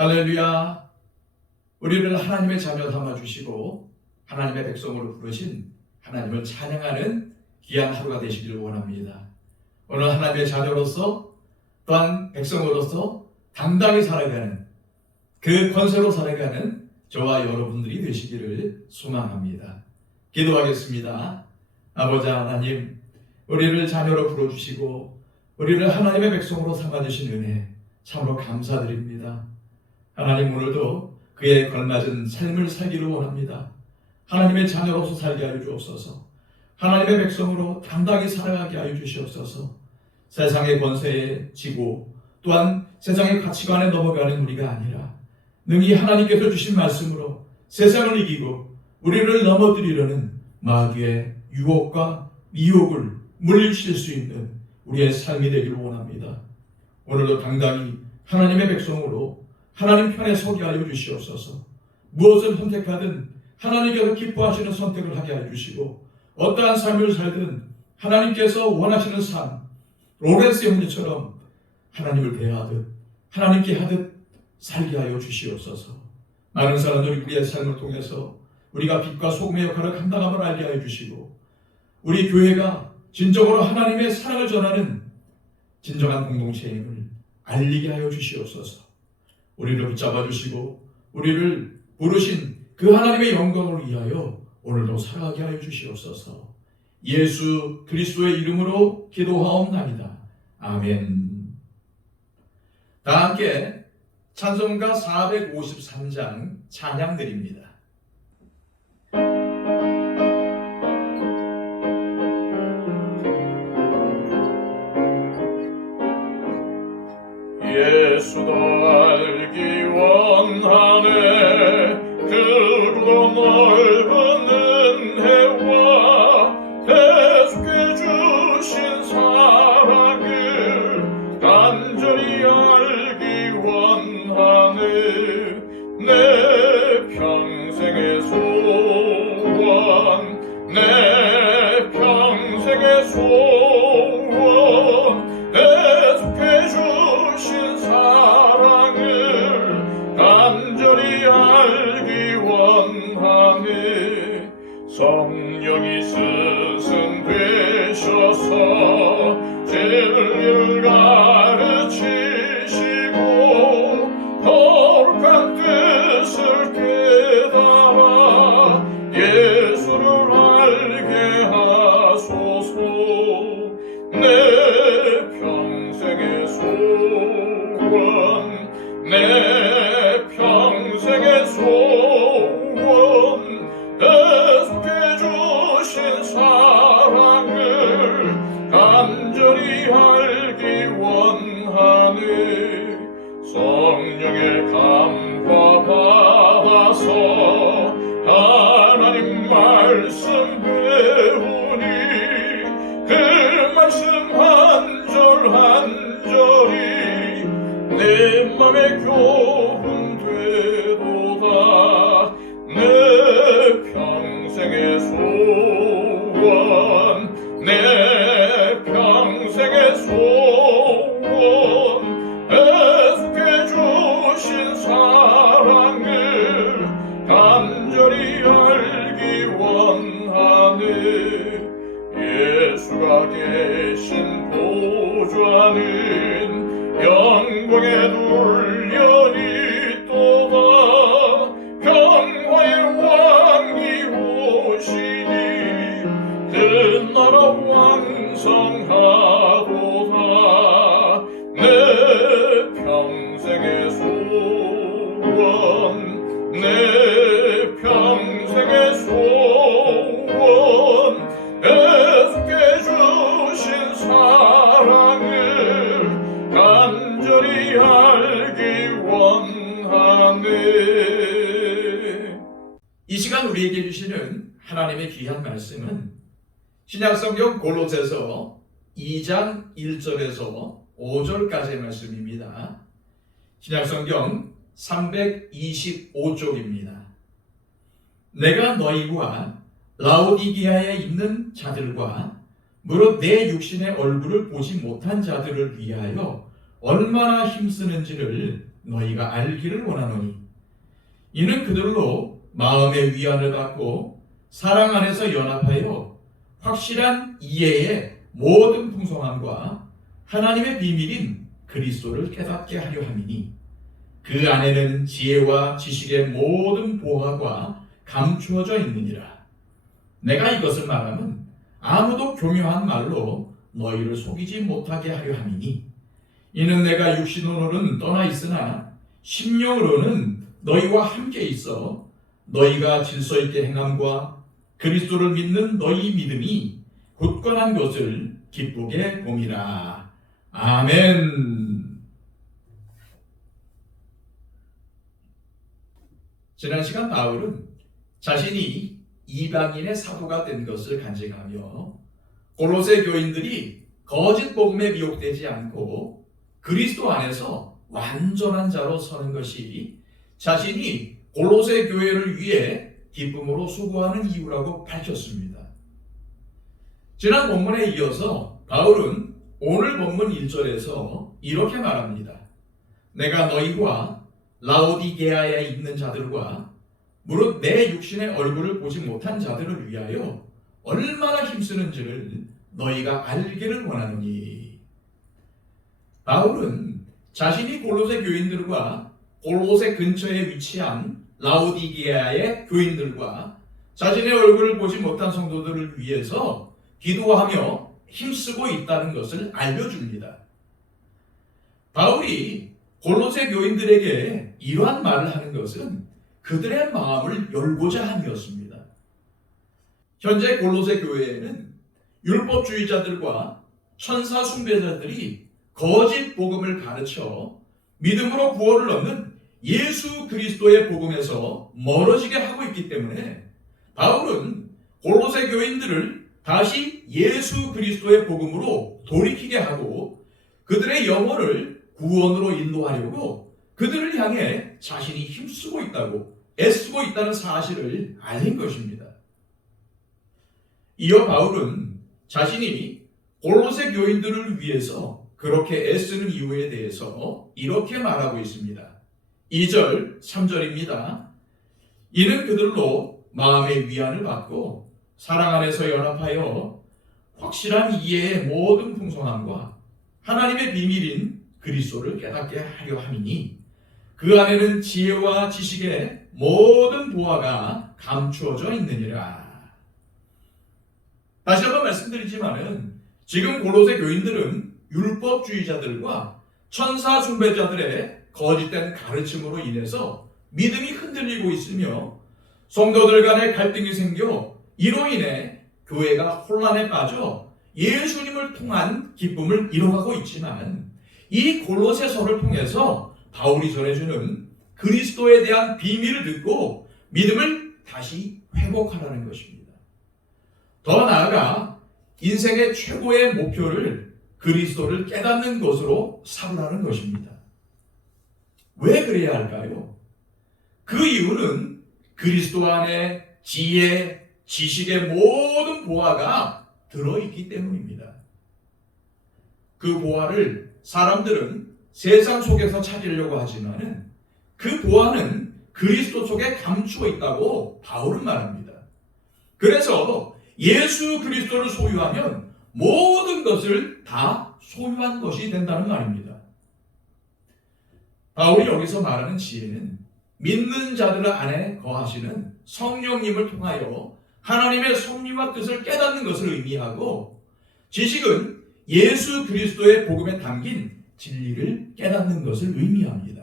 할렐루야. 우리를 하나님의 자녀 삼아주시고 하나님의 백성으로 부르신 하나님을 찬양하는 귀한 하루가 되시기를 원합니다. 오늘 하나님의 자녀로서 또한 백성으로서 당당히 살아가는 그 권세로 살아가는 저와 여러분들이 되시기를 소망합니다. 기도하겠습니다. 아버지 하나님, 우리를 자녀로 부르주시고 우리를 하나님의 백성으로 삼아주신 은혜 참으로 감사드립니다. 하나님, 오늘도 그에 걸맞은 삶을 살기를 원합니다. 하나님의 자녀로서 살게 하여 주옵소서. 하나님의 백성으로 당당히 살아가게 하여 주시옵소서. 세상의 권세에 지고 또한 세상의 가치관에 넘어가는 우리가 아니라 능히 하나님께서 주신 말씀으로 세상을 이기고 우리를 넘어뜨리려는 마귀의 유혹과 미혹을 물리칠 수 있는 우리의 삶이 되기를 원합니다. 오늘도 당당히 하나님의 백성으로 하나님 편에 서게 하여 주시옵소서. 무엇을 선택하든 하나님께서 기뻐하시는 선택을 하게 하여 주시고 어떠한 삶을 살든 하나님께서 원하시는 삶, 로렌스 형제처럼 하나님을 대하듯 하나님께 하듯 살게 하여 주시옵소서. 많은 사람들이 우리의 삶을 통해서 우리가 빛과 소금의 역할을 감당함을 알게 하여 주시고 우리 교회가 진정으로 하나님의 사랑을 전하는 진정한 공동체임을 알리게 하여 주시옵소서. 우리를 붙잡아 주시고 우리를 부르신 그 하나님의 영광을 위하여 오늘도 살아가게 하여 주시옵소서. 예수 그리스도의 이름으로 기도하옵나이다. 아멘. 다 함께 찬송가 453장 찬양 드립니다. 예수도 알기 원하네. 크고 넓은 은혜와 대속해 주신 사랑을 간절히 알기 원하네. 내 평생의 소원, 내 평생의 소원, 대속해 주신 사랑을 간절히 알기 원하네. 성령이 스승 되셔서 진리를 가르치시고 거룩한 뜻을 깨달아 예수를 알게 하소서. 내 평생의 소원, 내 평생의 소원, 대속해 주신 사랑을 간절히 알기 원하네. 성령의 감화 받아서 하나님 말씀 배우니 그 말씀 한 절 한 절이 내 맘에 교훈되도다. 내 평생의 소원, 내 평생의 소원, 대속해 주신 사랑을 간절히 알기 원하네. 예수가 계신 보좌는 영광의 눌련이 또다. 평화의 왕이 오시니 그 나라 왕성하도다. 내 평생의 소원, 내 평생의 소원, 대속해 주신 사랑을 간절히 알기 원하네. 이 시간 우리에게 주시는 하나님의 귀한 말씀은 신약성경 골로새서 2장 1절에서 5절까지의 말씀입니다. 신약성경 325쪽입니다. 내가 너희와 라오디게아에 있는 자들과 무릇 내 육신의 얼굴을 보지 못한 자들을 위하여 얼마나 힘쓰는지를 너희가 알기를 원하노니 이는 그들로 마음의 위안을 받고 사랑 안에서 연합하여 확실한 이해의 모든 풍성함과 하나님의 비밀인 그리스도를 깨닫게 하려 함이니 그 안에는 지혜와 지식의 모든 보화가 감추어져 있느니라. 내가 이것을 말하면 아무도 교묘한 말로 너희를 속이지 못하게 하려 함이니 이는 내가 육신으로는 떠나 있으나 심령으로는 너희와 함께 있어 너희가 질서 있게 행함과 그리스도를 믿는 너희 믿음이 굳건한 것을 기쁘게 봄이라. 아멘. 지난 시간 바울은 자신이 이방인의 사도가 된 것을 간증하며 골로새 교인들이 거짓 복음에 미혹되지 않고 그리스도 안에서 완전한 자로 서는 것이 자신이 골로새 교회를 위해 기쁨으로 수고하는 이유라고 밝혔습니다. 지난 본문에 이어서 바울은 오늘 본문 1절에서 이렇게 말합니다. 내가 너희와 라오디게아에 있는 자들과 무릇 내 육신의 얼굴을 보지 못한 자들을 위하여 얼마나 힘쓰는지를 너희가 알기를 원하노니. 바울은 자신이 골로새 교인들과 골로새 근처에 위치한 라오디게아의 교인들과 자신의 얼굴을 보지 못한 성도들을 위해서 기도하며 힘쓰고 있다는 것을 알려줍니다. 바울이 골로새 교인들에게 이러한 말을 하는 것은 그들의 마음을 열고자 함이었습니다. 현재 골로새 교회에는 율법주의자들과 천사 숭배자들이 거짓 복음을 가르쳐 믿음으로 구원을 얻는 예수 그리스도의 복음에서 멀어지게 하고 있기 때문에 바울은 골로새 교인들을 다시 예수 그리스도의 복음으로 돌이키게 하고 그들의 영혼을 구원으로 인도하려고 그들을 향해 자신이 힘쓰고 있다고 애쓰고 있다는 사실을 알린 것입니다. 이어 바울은 자신이 골로새 교인들을 위해서 그렇게 애쓰는 이유에 대해서 이렇게 말하고 있습니다. 2절, 3절입니다. 이는 그들로 마음의 위안을 받고 사랑 안에서 연합하여 확실한 이해의 모든 풍성함과 하나님의 비밀인 그리스도를 깨닫게 하려 함이니 그 안에는 지혜와 지식의 모든 보화가 감추어져 있느니라. 다시 한번 말씀드리지만은 지금 골로새 교인들은 율법주의자들과 천사 숭배자들의 거짓된 가르침으로 인해서 믿음이 흔들리고 있으며 성도들 간의 갈등이 생겨 이로 인해 교회가 혼란에 빠져 예수님을 통한 기쁨을 잃어가고 있지만 이 골로새서를 통해서 바울이 전해주는 그리스도에 대한 비밀을 듣고 믿음을 다시 회복하라는 것입니다. 더 나아가 인생의 최고의 목표를 그리스도를 깨닫는 것으로 삼으라는 것입니다. 왜 그래야 할까요? 그 이유는 그리스도 안에 지혜, 지식의 모든 보화가 들어있기 때문입니다. 그 보화를 사람들은 세상 속에서 찾으려고 하지만은 그 보화는 그리스도 속에 감추어 있다고 바울은 말합니다. 그래서 예수 그리스도를 소유하면 모든 것을 다 소유한 것이 된다는 말입니다. 바울이 여기서 말하는 지혜는 믿는 자들 안에 거하시는 성령님을 통하여 하나님의 섭리와 뜻을 깨닫는 것을 의미하고, 지식은 예수 그리스도의 복음에 담긴 진리를 깨닫는 것을 의미합니다.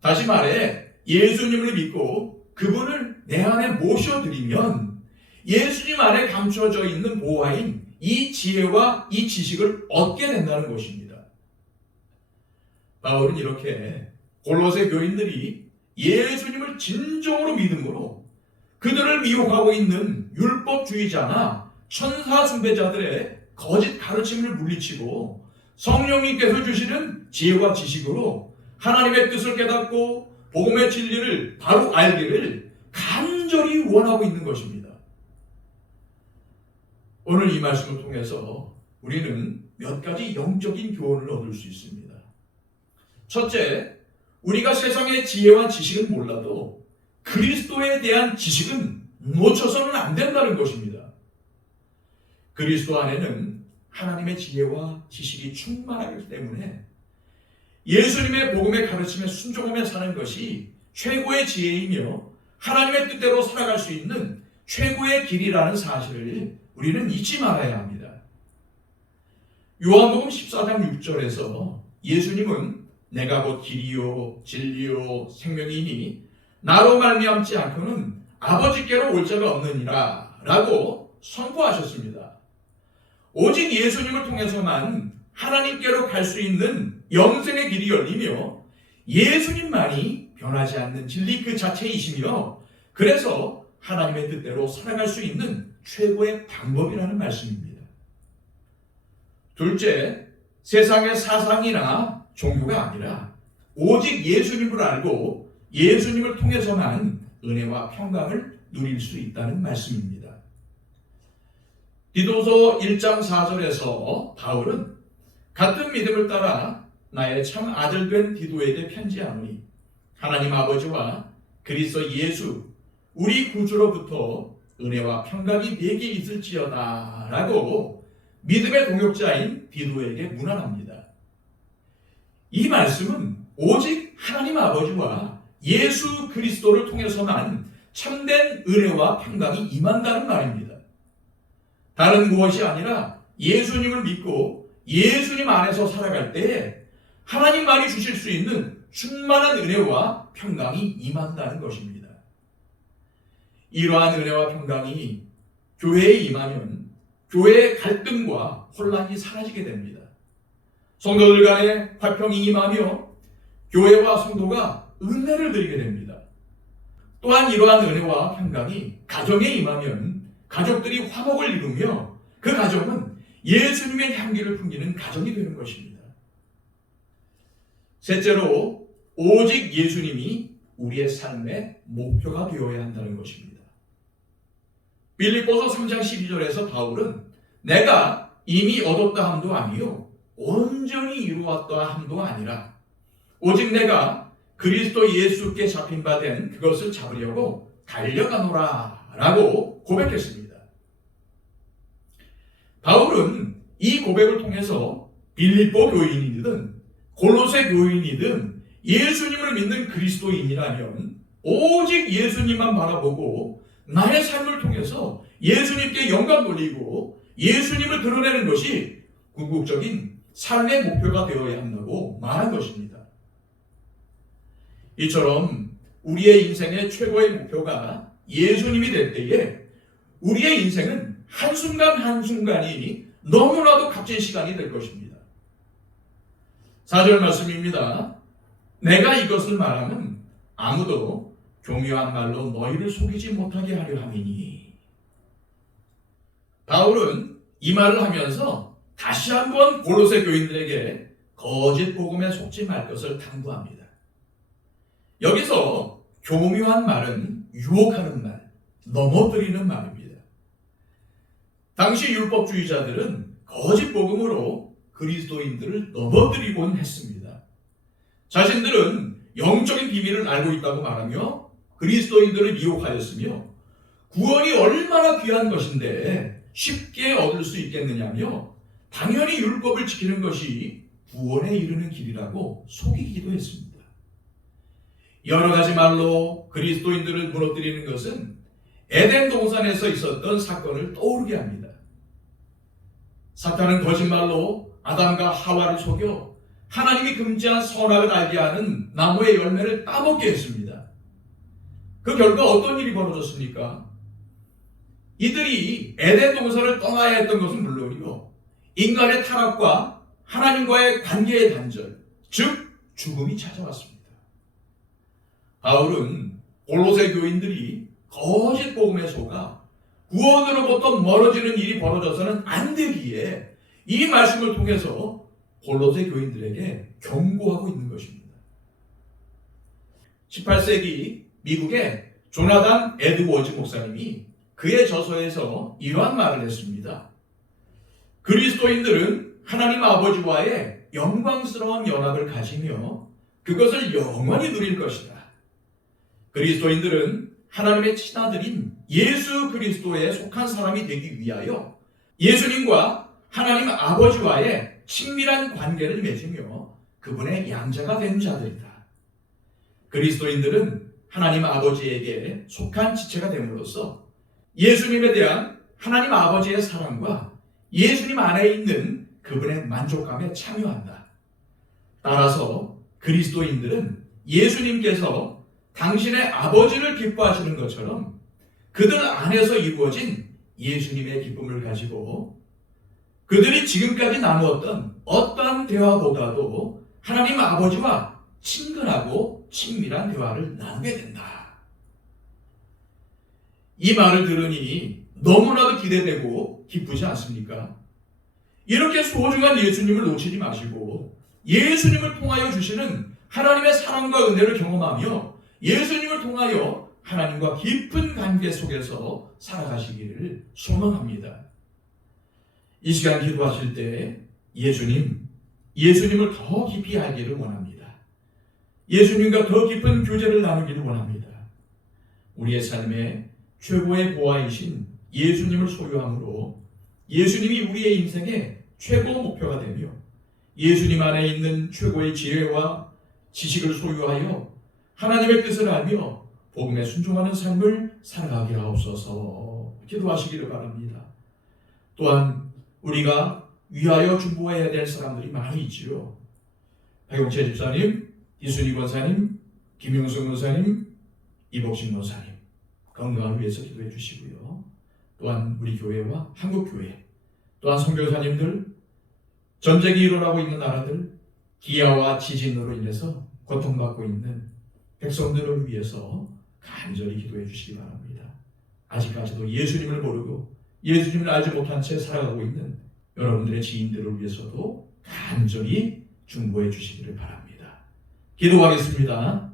다시 말해 예수님을 믿고 그분을 내 안에 모셔드리면 예수님 안에 감추어져 있는 보화인 이 지혜와 이 지식을 얻게 된다는 것입니다. 바울은 이렇게 골로새 교인들이 예수님을 진정으로 믿음으로 그들을 미혹하고 있는 율법주의자나 천사 숭배자들의 거짓 가르침을 물리치고 성령님께서 주시는 지혜와 지식으로 하나님의 뜻을 깨닫고 복음의 진리를 바로 알기를 간절히 원하고 있는 것입니다. 오늘 이 말씀을 통해서 우리는 몇 가지 영적인 교훈을 얻을 수 있습니다. 첫째, 우리가 세상의 지혜와 지식은 몰라도 그리스도에 대한 지식은 놓쳐서는 안 된다는 것입니다. 그리스도 안에는 하나님의 지혜와 지식이 충만하기 때문에 예수님의 복음의 가르침에 순종하며 사는 것이 최고의 지혜이며 하나님의 뜻대로 살아갈 수 있는 최고의 길이라는 사실을 우리는 잊지 말아야 합니다. 요한복음 14장 6절에서 예수님은 내가 곧 길이요 진리요 생명이니 나로 말미암지 않고는 아버지께로 올 자가 없느니라 라고 선포하셨습니다. 오직 예수님을 통해서만 하나님께로 갈 수 있는 영생의 길이 열리며 예수님만이 변하지 않는 진리 그 자체이시며 그래서 하나님의 뜻대로 살아갈 수 있는 최고의 방법이라는 말씀입니다. 둘째, 세상의 사상이나 종교가 아니라 오직 예수님을 알고 예수님을 통해서만 은혜와 평강을 누릴 수 있다는 말씀입니다. 디도서 1장 4절에서 바울은 같은 믿음을 따라 나의 참 아들 된 디도에게 편지하노니 하나님 아버지와 그리스도 예수 우리 구주로부터 은혜와 평강이 내게 있을지어다 라고 믿음의 동역자인 디도에게 문안합니다. 이 말씀은 오직 하나님 아버지와 예수 그리스도를 통해서만 참된 은혜와 평강이 임한다는 말입니다. 다른 무엇이 아니라 예수님을 믿고 예수님 안에서 살아갈 때에 하나님만이 주실 수 있는 충만한 은혜와 평강이 임한다는 것입니다. 이러한 은혜와 평강이 교회에 임하면 교회의 갈등과 혼란이 사라지게 됩니다. 성도들 간에 화평이 임하며 교회와 성도가 은혜를 드리게 됩니다. 또한 이러한 은혜와 평강이 가정에 임하면 가족들이 화목을 이루며 그 가정은 예수님의 향기를 풍기는 가정이 되는 것입니다. 셋째로 오직 예수님이 우리의 삶의 목표가 되어야 한다는 것입니다. 빌립보서 3장 12절에서 바울은 내가 이미 얻었다 함도 아니요 온전히 이루었다 함도 아니라 오직 내가 그리스도 예수께 잡힌 바 된 그것을 잡으려고 달려가노라 라고 고백했습니다. 바울은 이 고백을 통해서 빌립보 교인이든 골로새 교인이든 예수님을 믿는 그리스도인이라면 오직 예수님만 바라보고 나의 삶을 통해서 예수님께 영광 돌리고 예수님을 드러내는 것이 궁극적인 삶의 목표가 되어야 한다고 말한 것입니다. 이처럼 우리의 인생의 최고의 목표가 예수님이 될 때에 우리의 인생은 한순간 한순간이 너무나도 값진 시간이 될 것입니다. 4절 말씀입니다. 내가 이것을 말하면 아무도 교묘한 말로 너희를 속이지 못하게 하려 함이니. 바울은 이 말을 하면서 다시 한번 골로새 교인들에게 거짓 복음에 속지 말 것을 당부합니다. 여기서 교묘한 말은 유혹하는 말, 넘어뜨리는 말입니다. 당시 율법주의자들은 거짓 복음으로 그리스도인들을 넘어뜨리곤 했습니다. 자신들은 영적인 비밀을 알고 있다고 말하며 그리스도인들을 미혹하였으며 구원이 얼마나 귀한 것인데 쉽게 얻을 수 있겠느냐며 당연히 율법을 지키는 것이 구원에 이르는 길이라고 속이기도 했습니다. 여러 가지 말로 그리스도인들을 무너뜨리는 것은 에덴 동산에서 있었던 사건을 떠오르게 합니다. 사탄은 거짓말로 아담과 하와를 속여 하나님이 금지한 선악을 알게 하는 나무의 열매를 따먹게 했습니다. 그 결과 어떤 일이 벌어졌습니까? 이들이 에덴 동산을 떠나야 했던 것은 물론이고 인간의 타락과 하나님과의 관계의 단절, 즉 죽음이 찾아왔습니다. 바울은 골로새 교인들이 거짓 복음에 속아 구원으로부터 멀어지는 일이 벌어져서는 안 되기에 이 말씀을 통해서 골로새 교인들에게 경고하고 있는 것입니다. 18세기 미국의 조나단 에드워즈 목사님이 그의 저서에서 이러한 말을 했습니다. 그리스도인들은 하나님 아버지와의 영광스러운 연합을 가지며 그것을 영원히 누릴 것이다. 그리스도인들은 하나님의 친아들인 예수 그리스도에 속한 사람이 되기 위하여 예수님과 하나님 아버지와의 친밀한 관계를 맺으며 그분의 양자가 된 자들이다. 그리스도인들은 하나님 아버지에게 속한 지체가 됨으로써 예수님에 대한 하나님 아버지의 사랑과 예수님 안에 있는 그분의 만족감에 참여한다. 따라서 그리스도인들은 예수님께서 당신의 아버지를 기뻐하시는 것처럼 그들 안에서 이루어진 예수님의 기쁨을 가지고 그들이 지금까지 나누었던 어떠한 대화보다도 하나님 아버지와 친근하고 친밀한 대화를 나누게 된다. 이 말을 들으니 너무나도 기대되고 기쁘지 않습니까? 이렇게 소중한 예수님을 놓치지 마시고 예수님을 통하여 주시는 하나님의 사랑과 은혜를 경험하며 예수님을 통하여 하나님과 깊은 관계 속에서 살아가시기를 소망합니다. 이 시간 기도하실 때 예수님을 더 깊이 알기를 원합니다. 예수님과 더 깊은 교제를 나누기를 원합니다. 우리의 삶의 최고의 보아이신 예수님을 소유함으로 예수님이 우리의 인생의 최고 목표가 되며 예수님 안에 있는 최고의 지혜와 지식을 소유하여 하나님의 뜻을 알며 복음에 순종하는 삶을 살아가게 하옵소서. 기도하시기를 바랍니다. 또한 우리가 위하여 중보해야 될 사람들이 많이 있지요. 박용채 집사님, 이순희 권사님, 김용승 권사님, 이복식 권사님 건강을 위해서 기도해 주시고요. 또한 우리 교회와 한국교회, 또한 선교사님들, 전쟁이 일어나고 있는 나라들, 기아와 지진으로 인해서 고통받고 있는 백성들을 위해서 간절히 기도해 주시기 바랍니다. 아직까지도 예수님을 모르고 예수님을 알지 못한 채 살아가고 있는 여러분들의 지인들을 위해서도 간절히 중보해 주시기를 바랍니다. 기도하겠습니다.